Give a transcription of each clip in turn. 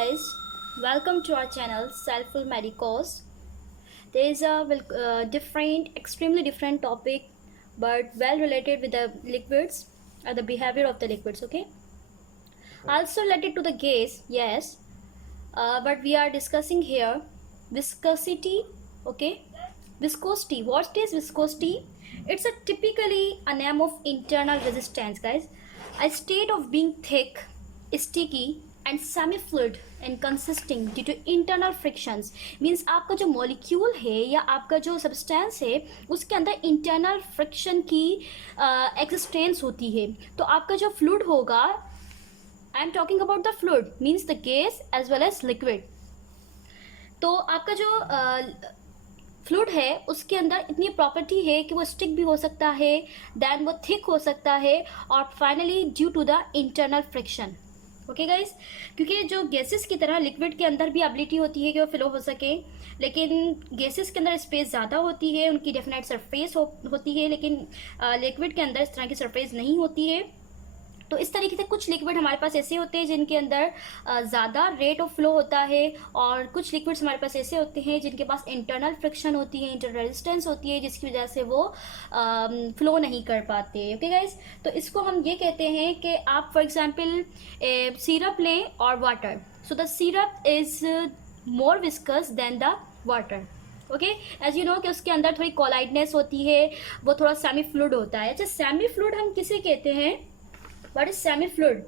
guys, welcome to our channel Selfful Medicos. There is a extremely different topic, but well related with the liquids or the behavior of the liquids. Okay, also related to the gas, yes, but we are discussing here viscosity. Okay, viscosity. What is viscosity? It's a typically a name of internal resistance, guys. A state of being thick, sticky and semi-fluid and consisting due to internal frictions. Means आपका जो molecule है या आपका जो substance है उसके अंदर internal friction की एक्सिस्टेंस होती है. तो आपका जो फ्लूइड होगा, I am talking about the fluid means the gas as well as liquid. तो आपका जो फ्लूइड है उसके अंदर इतनी प्रॉपर्टी है कि वो स्टिक भी हो सकता है, देन वो थिक हो सकता है और finally due to the internal friction. Okay guys, क्योंकि जो गैसेस की तरह लिक्विड के अंदर भी एबिलिटी होती है कि वो फ्लो हो सके, लेकिन गैसेस के अंदर स्पेस ज़्यादा होती है, उनकी डेफिनेट सरफेस होती है, लेकिन लिक्विड के अंदर इस तरह की सरफेस नहीं होती है. तो इस तरीके से कुछ लिक्विड हमारे पास ऐसे होते हैं जिनके अंदर ज़्यादा रेट ऑफ फ्लो होता है और कुछ लिक्विड्स हमारे पास ऐसे होते हैं जिनके पास इंटरनल फ्रिक्शन होती है, इंटरनल रेजिस्टेंस होती है, जिसकी वजह से वो फ्लो नहीं कर पाते. ओके गाइस, तो इसको हम ये कहते हैं कि आप फॉर एग्जांपल सिरप लें और water. So the syrup is more viscous than the water. Okay, as you know कि उसके अंदर थोड़ी कोलाइडनेस होती है, वो थोड़ा सेमी फ्लूइड होता है. अच्छा, सेमी फ्लूइड हम किसे कहते हैं? What is semi-fluid?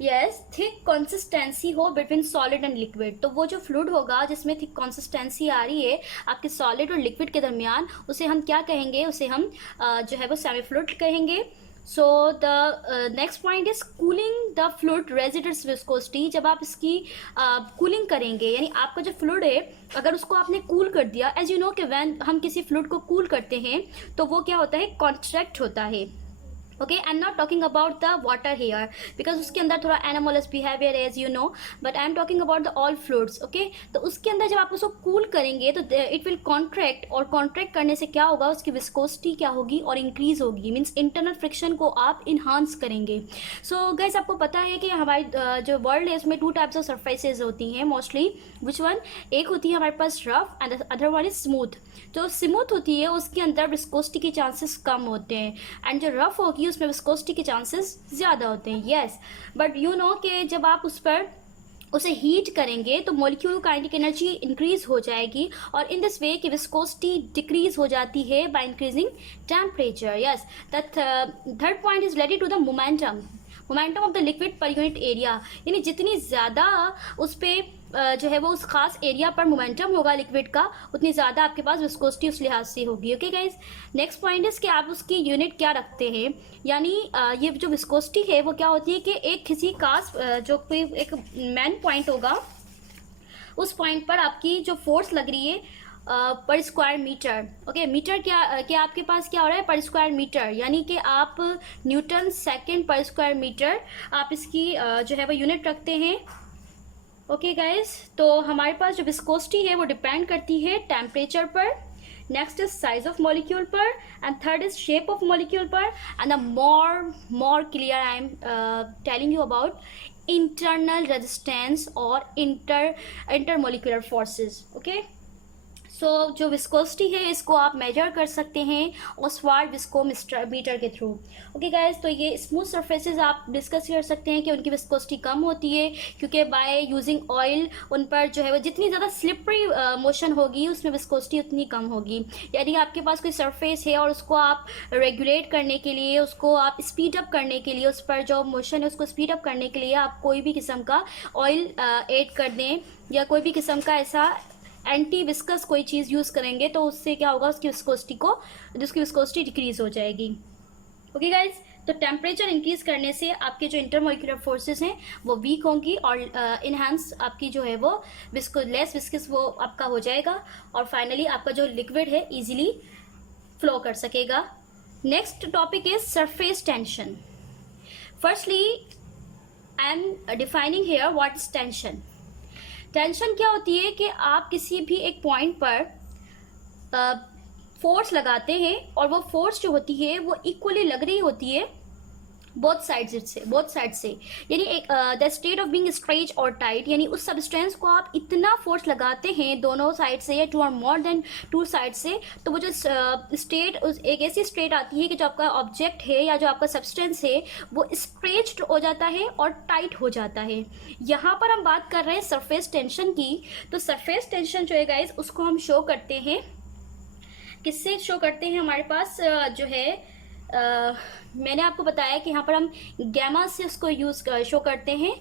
Yes, thick consistency हो between solid and liquid. तो वो जो fluid होगा जिसमें thick consistency आ रही है आपके solid और liquid के दरमियान, उसे हम क्या कहेंगे? उसे हम जो है वो semi-fluid कहेंगे. So the next point is cooling the fluid raises its viscosity. जब आप इसकी cooling करेंगे, यानी आपका जो fluid है अगर उसको आपने cool कर दिया, as you know कि when हम किसी fluid को cool करते हैं तो वो क्या होता है? contract होता है. Okay, I am not talking about the water here because उसके अंदर थोड़ा एनामोलस बिहेवियर है as you know, but I am talking about the all fluids. Okay, तो उसके अंदर जब आप उसको कूल करेंगे तो इट विल कॉन्ट्रैक्ट, और कॉन्ट्रैक्ट करने से क्या होगा? उसकी विस्कोसिटी क्या होगी? और इंक्रीज होगी. मीन्स इंटरनल फ्रिक्शन को आप इन्हांस करेंगे. सो गाइस, आपको पता है कि हमारी जो वर्ल्ड है उसमें टू टाइप्स ऑफ सरफेसेज होती हैं मोस्टली. Which one? एक होती है हमारे पास rough and other one is smooth. जो स्मूथ होती है उसके अंदर विस्कोसिटी के चांसेस कम होते हैं एंड जो रफ होगी उसमें विस्कोसिटी के चांसेस ज़्यादा होते हैं. येस, बट यू नो कि जब आप उस पर उसे हीट करेंगे तो मॉलिक्यूल काइनेटिक एनर्जी इंक्रीज हो जाएगी और इन दिस वे की विस्कोसिटी डिक्रीज हो जाती है by increasing temperature. Yes, the third point is related to the momentum of the liquid per unit area. यानी जितनी ज़्यादा उस पर जो है वो उस खास एरिया पर मोमेंटम होगा लिक्विड का, उतनी ज़्यादा आपके पास विस्कोसिटी उस लिहाज से होगी. Okay guys, next point is कि आप उसकी यूनिट क्या रखते हैं. यानी ये जो विस्कोसिटी है वो क्या होती है कि एक किसी खास जो कोई एक मेन पॉइंट होगा उस पॉइंट पर आपकी जो फोर्स लग रही है पर स्क्वायर मीटर. ओके, मीटर क्या आपके पास क्या हो रहा है? पर स्क्वायर मीटर, यानी कि आप न्यूटन सेकेंड पर स्क्वायर मीटर आप इसकी जो है वो यूनिट रखते हैं. ओके गाइज, तो हमारे पास जो विस्कोसिटी है वो डिपेंड करती है टेम्परेचर पर, next is size of molecule पर, and third is shape of molecule पर, and the more clear I am telling you about internal resistance और इंटरमोलिकुलर फोर्सेस. ओके, सो जो विस्कोसिटी है इसको आप मेजर कर सकते हैं ऑस्वाल्ड विस्कोमीटर के थ्रू. ओके गाइज, तो ये स्मूथ सरफेसेस आप डिस्कस कर सकते हैं कि उनकी विस्कोसिटी कम होती है क्योंकि बाय यूजिंग ऑयल उन पर जो है वो जितनी ज़्यादा स्लिपरी मोशन होगी उसमें विस्कोसिटी उतनी कम होगी. यदि आपके पास कोई सरफेस है और उसको आप रेगुलेट करने के लिए, उसको आप स्पीड अप करने के लिए, उस पर जो मोशन है उसको स्पीड अप करने के लिए आप कोई भी किस्म का ऑयल ऐड कर दें या कोई भी किस्म का ऐसा एंटी विस्कस कोई चीज़ यूज़ करेंगे तो उससे क्या होगा? उसकी विस्कोसिटी डिक्रीज हो जाएगी. ओके गाइज, तो टेम्परेचर इंक्रीज करने से आपके जो इंटरमोलिकुलर फोर्सेस हैं वो वीक होंगी और इनहांस आपकी जो है वो लेस विस्कस वो आपका हो जाएगा और फाइनली आपका जो लिक्विड है इजीली फ्लो कर सकेगा. Next topic is surface tension. Firstly I am defining here what is tension. Tension क्या होती है कि आप किसी भी एक पॉइंट पर फोर्स लगाते हैं और वो फोर्स जो होती है वो इक्वली लग रही होती है बोथ साइड से यानी एक the state of being stretch और टाइट, यानी उस सब्सटेंस को आप इतना फोर्स लगाते हैं दोनों साइड से या टू और मोर देन टू साइड से, तो वो जो स्टेट एक ऐसी स्टेट आती है कि जो आपका ऑब्जेक्ट है या जो आपका सब्सटेंस है वो स्ट्रेच्ड हो जाता है और टाइट हो जाता है। यहाँ पर हम बात कर रहे हैं सरफेस टेंशन की। तो सरफेस टेंशन जो है गाइज उसको हम शो करते हैं, किससे शो करते हैं? हमारे पास जो है मैंने आपको बताया कि यहाँ पर हम गैमा से उसको यूज शो करते हैं।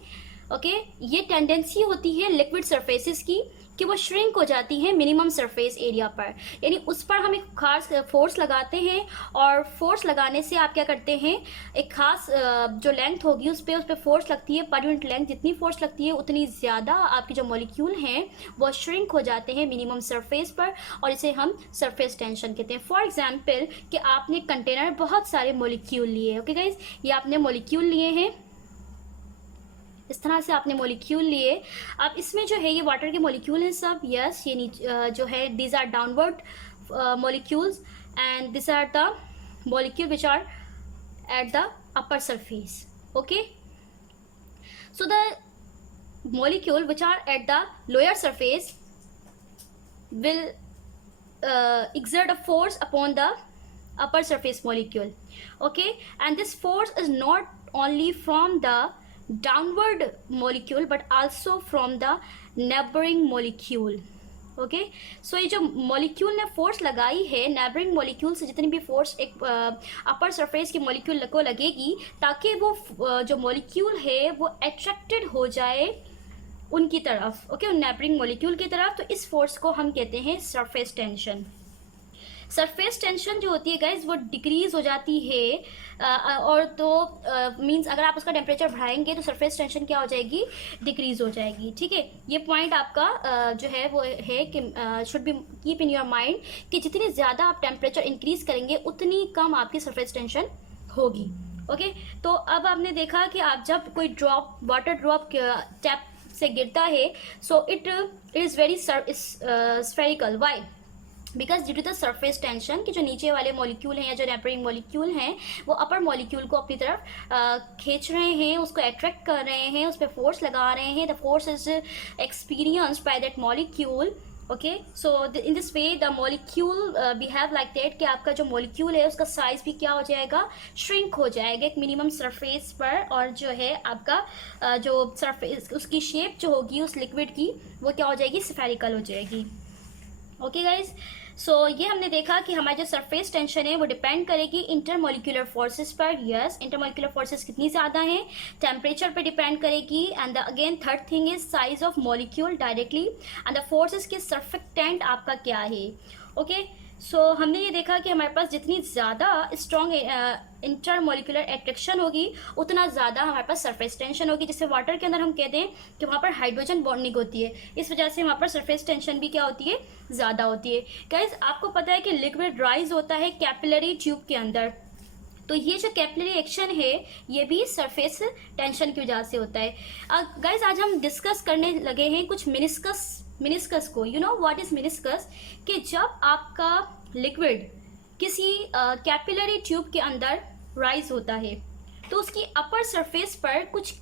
ओके, ये टेंडेंसी होती है लिक्विड सरफेसेस की कि वो श्रिंक हो जाती है मिनिमम सरफेस एरिया पर, यानी उस पर हम एक खास फोर्स लगाते हैं और फोर्स लगाने से आप क्या करते हैं, एक खास जो लेंथ होगी उस पर फोर्स लगती है, पर यूनिट लेंथ जितनी फोर्स लगती है उतनी ज़्यादा आपके जो मॉलिक्यूल हैं वो श्रिंक हो जाते हैं मिनिमम सरफेस पर, और इसे हम सरफेस टेंशन कहते हैं। फॉर एग्जाम्पल कि आपने कंटेनर में बहुत सारे मॉलिक्यूल लिए, ओके गाइज, ये आपने मॉलिक्यूल लिए हैं, इस तरह से आपने मॉलिक्यूल लिए। अब इसमें जो है ये वाटर के मॉलिक्यूल हैं सब, यस, ये जो है these are downward molecules and this are the molecule which are at the upper surface. Okay, so the molecule which are at the lower surface will exert a force upon the upper surface molecule. Okay, and this force is not only from the downward molecule but also from the neighboring molecule. Okay, so ये जो molecule ने force लगाई है neighbouring molecule से, जितनी भी force एक upper surface की मॉलिक्यूल को लगेगी ताकि वो जो मॉलिक्यूल है वो अट्रैक्टेड हो जाए उनकी तरफ, ओके, उन नेबरिंग मॉलिक्यूल की तरफ, तो इस फोर्स को हम कहते हैं सरफेस टेंशन। सरफेस टेंशन जो होती है गाइज वो डिक्रीज हो जाती है और तो मींस अगर आप उसका टेम्परेचर बढ़ाएंगे तो सरफेस टेंशन क्या हो जाएगी, डिक्रीज हो जाएगी। ठीक है, ये पॉइंट आपका जो है वो है कि should be keep in your mind कि जितनी ज़्यादा आप टेम्परेचर इंक्रीज करेंगे उतनी कम आपकी सरफेस टेंशन होगी। ओके, तो अब आपने देखा कि आप जब कोई ड्रॉप वाटर ड्रॉप टैप से गिरता है, so it is very spherical. Why? Because due to the surface tension कि जो नीचे वाले मॉलिक्यूल हैं या जो नेबरिंग मॉलिक्यूल हैं वो अपर मॉलिक्यूल को अपनी तरफ खींच रहे हैं, उसको अट्रैक्ट कर रहे हैं, उस पर फोर्स लगा रहे हैं। The force is experienced by that molecule. Okay, so in this way the molecule behave like that कि आपका जो मॉलिक्यूल है उसका साइज भी क्या हो जाएगा, श्रिंक हो जाएगा एक मिनिमम सरफेस पर, और जो है आपका जो सरफेस उसकी शेप जो होगी उस लिक्विड की वो क्या हो जाएगी, स्फेरिकल हो जाएगी। ओके गाइज, सो ये हमने देखा कि हमारी जो सरफेस टेंशन है वो डिपेंड करेगी इंटरमोलिकुलर फोर्सेस पर। यस, इंटरमोलिकुलर फोर्सेस कितनी ज़्यादा हैं, टेम्परेचर पे डिपेंड करेगी। And again third thing is size of molecule directly, and the forces के सर्फेक्टेंट आपका क्या है। ओके, सो हमने ये देखा कि हमारे पास जितनी ज़्यादा स्ट्रॉन्ग इंटरमोलिकुलर एट्रैक्शन होगी उतना ज़्यादा हमारे पास सरफेस टेंशन होगी। जैसे वाटर के अंदर हम कहते हैं कि वहाँ पर हाइड्रोजन बॉन्डिंग होती है, इस वजह से वहाँ पर सरफेस टेंशन भी क्या होती है, ज़्यादा होती है। गाइस, आपको पता है कि लिक्विड राइज होता है कैपिलरी ट्यूब के अंदर, तो ये जो कैपिलरी एक्शन है ये भी सरफेस टेंशन की वजह से होता है। गाइस, आज हम डिस्कस करने लगे हैं कुछ मिनिस्कस को। You know what is meniscus? कि जब आपका लिक्विड किसी कैपिलरी ट्यूब के अंदर राइज होता है तो उसकी अपर सरफेस पर कुछ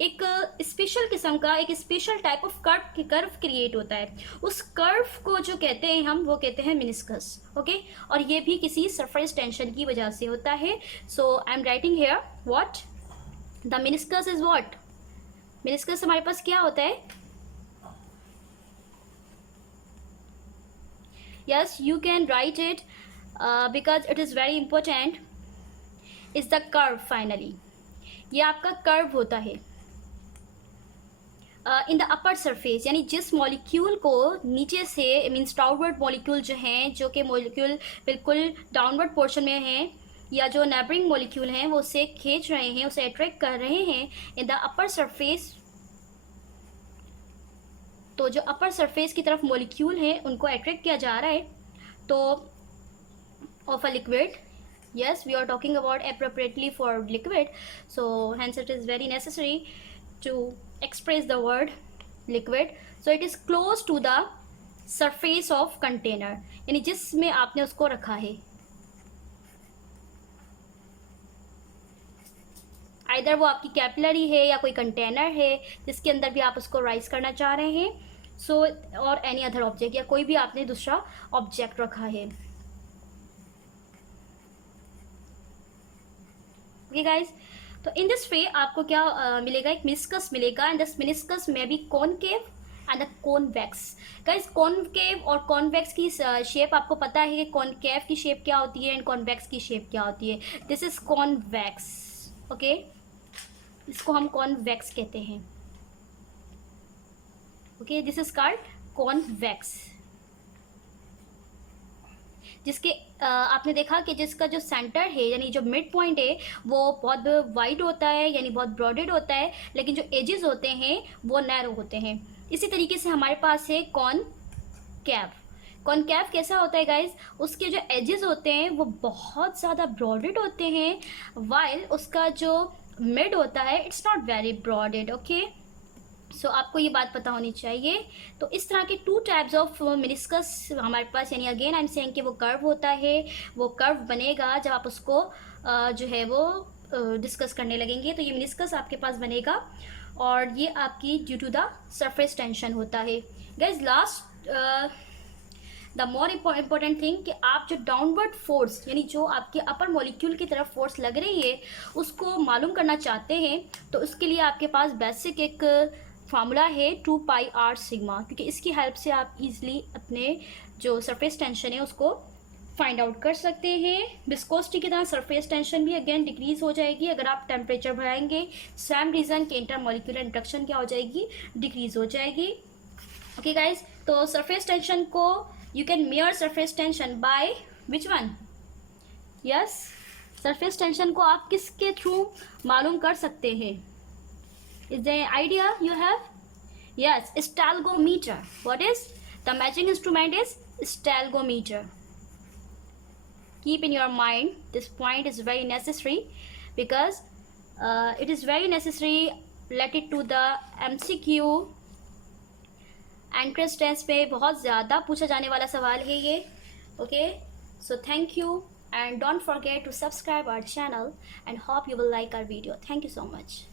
एक स्पेशल किस्म का एक special type of curve create होता है। उस कर्व को जो कहते हैं हम वो कहते हैं मिनिस्कस। ओके, और ये भी किसी सरफेस टेंशन की वजह से होता है। So I am writing here what the meniscus is. What meniscus हमारे पास क्या होता है? Yes, you can write it because it is very important. Is the curve. Finally ये आपका कर्व होता है इन द अपर सरफेस, यानी जिस मॉलिक्यूल को नीचे से मीन्स डाउनवर्ड मॉलिक्यूल जो हैं, जो कि मॉलिक्यूल बिल्कुल डाउनवर्ड पोर्शन में हैं या जो नेबरिंग मॉलिक्यूल हैं वो उसे खींच रहे हैं, उसे अट्रैक्ट कर रहे हैं इन द अपर सरफेस। तो जो अपर सरफेस की तरफ मॉलिक्यूल हैं उनको अट्रैक्ट किया जा रहा है तो of a liquid. Yes, we are talking about appropriately for liquid, so hence it is very necessary to express the word liquid. So it is close to the surface of container, यानी जिसमें आपने उसको रखा है। Either वो आपकी capillary है या कोई कंटेनर है जिसके अंदर भी आप उसको राइज करना चाह रहे हैं, सो और एनी अदर ऑब्जेक्ट, या कोई भी आपने दूसरा ऑब्जेक्ट रखा है। ओके गाइज, तो इन दिस वे आपको क्या मिलेगा, एक मिनिस्कस मिलेगा, एंड दिस मिनिस्कस में be concave and the convex. Guys concave और कॉन्वेक्स की शेप आपको पता है कि कॉनकेव की शेप क्या होती है एंड कॉन्वेक्स की शेप क्या होती है। दिस इज कॉन्वेक्स, ओके, इसको हम कॉन्वेक्स कहते हैं। Okay, this is called convex, जिसके आपने देखा कि जिसका जो सेंटर है यानी जो मिड पॉइंट है वो बहुत वाइड होता है, यानी बहुत ब्रॉडेड होता है, लेकिन जो एजेस होते हैं वो नैरो होते हैं। इसी तरीके से हमारे पास है कॉनकैव। कॉनकैव कैसा होता है गाइज, उसके जो एजेस होते हैं वो बहुत ज़्यादा ब्रॉडेड होते हैं, वाइल उसका जो मिड होता है इट्स नॉट वेरी ब्रॉडेड। ओके, सो आपको ये बात पता होनी चाहिए। तो इस तरह के टू टाइप्स ऑफ मिनिस्कस हमारे पास, यानी अगेन आई एम सेइंग कि वो कर्व होता है, वो कर्व बनेगा जब आप उसको जो है वो डिस्कस करने लगेंगे, तो ये मिनिस्कस आपके पास बनेगा, और ये आपकी due to the surface tension होता है। Guys last the more important thing कि आप जो डाउनवर्ड फोर्स यानी जो आपके अपर मॉलिक्यूल की तरफ फोर्स लग रही है उसको मालूम करना चाहते हैं, तो उसके लिए आपके पास बेसिक एक फार्मूला है 2πr सिग्मा, क्योंकि इसकी हेल्प से आप इजीली अपने जो सरफेस टेंशन है उसको फाइंड आउट कर सकते हैं। विस्कोसिटी की तरह सरफेस टेंशन भी अगेन डिक्रीज हो जाएगी अगर आप टेम्परेचर बढ़ाएंगे। सेम रीज़न के इंटरमॉलिक्यूलर इंट्रैक्शन क्या हो जाएगी, डिक्रीज हो जाएगी। ओके गाइज, तो सरफेस टेंशन को you can mayor surface tension by which one, yes, surface tension को आप किसके थ्रू मालूम कर सकते हैं? Is there an idea you have? Yes, stalgometer. What is? The measuring instrument is stalgometer. Keep in your mind, this point is very necessary because it is very necessary related to the MCQ. Entrance test पे बहुत ज़्यादा पूछा जाने वाला सवाल है ये। Okay, so thank you and don't forget to subscribe our channel and hope you will like our video. Thank you so much.